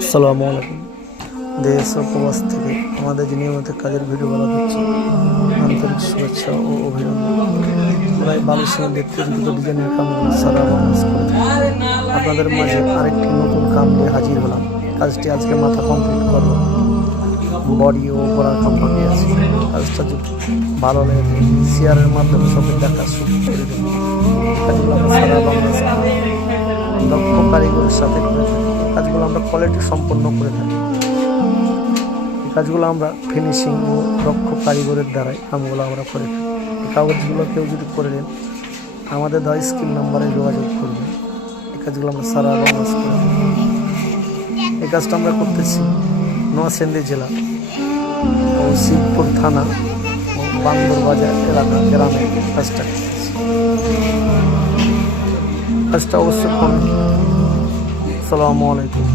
আসসালামু আলাইকুম। দেশ ও প্রবাস থেকে আমাদের যে নিয়মিত কাজের ভিডিও বলা হচ্ছে, আন্তরিক শুভেচ্ছা ও অভিনন্দন। আমরা এই বালুর সঙ্গে দেখতে দ্রুত ডিজাইনের কামগুলো সারা বাংলাদেশ করে থাকি। আপনাদের মাঝে আরেকটি নতুন কাম নিয়ে হাজির হলাম। কাজটি আজকে মাথা কমপ্লিট করবো, বডি ও গোড়ার কাম বাকি আছে। কাজটা যদি ভালো লাগে শেয়ারের মাধ্যমে সবাই দেখা শুরু করে দেবো। কাজগুলো আমরা সারা বাংলাদেশ দক্ষ কারিগরের সাথে করে থাকি। কাজগুলো আমরা কোয়ালিটি সম্পন্ন করে থাকি। এই কাজগুলো আমরা ফিনিশিং ও দক্ষ কারিগরের দ্বারাই কামগুলো আমরা করে থাকি। এই কাগজগুলো কেউ যদি করে দেন আমাদের দেওয়া স্ক্রিন নাম্বারে যোগাযোগ করবেন। এই কাজগুলো আমরা সারা বাংলাদেশ করে থাকি। এই কাজটা আমরা করতেছি নোয়াখালী জেলা ও শিবপুর থানা ও বান্দর বাজার এলাকা গ্রামে কাজটা করতেছি। কাজটা অবশ্যই করুন। আসসালামু আলাইকুম।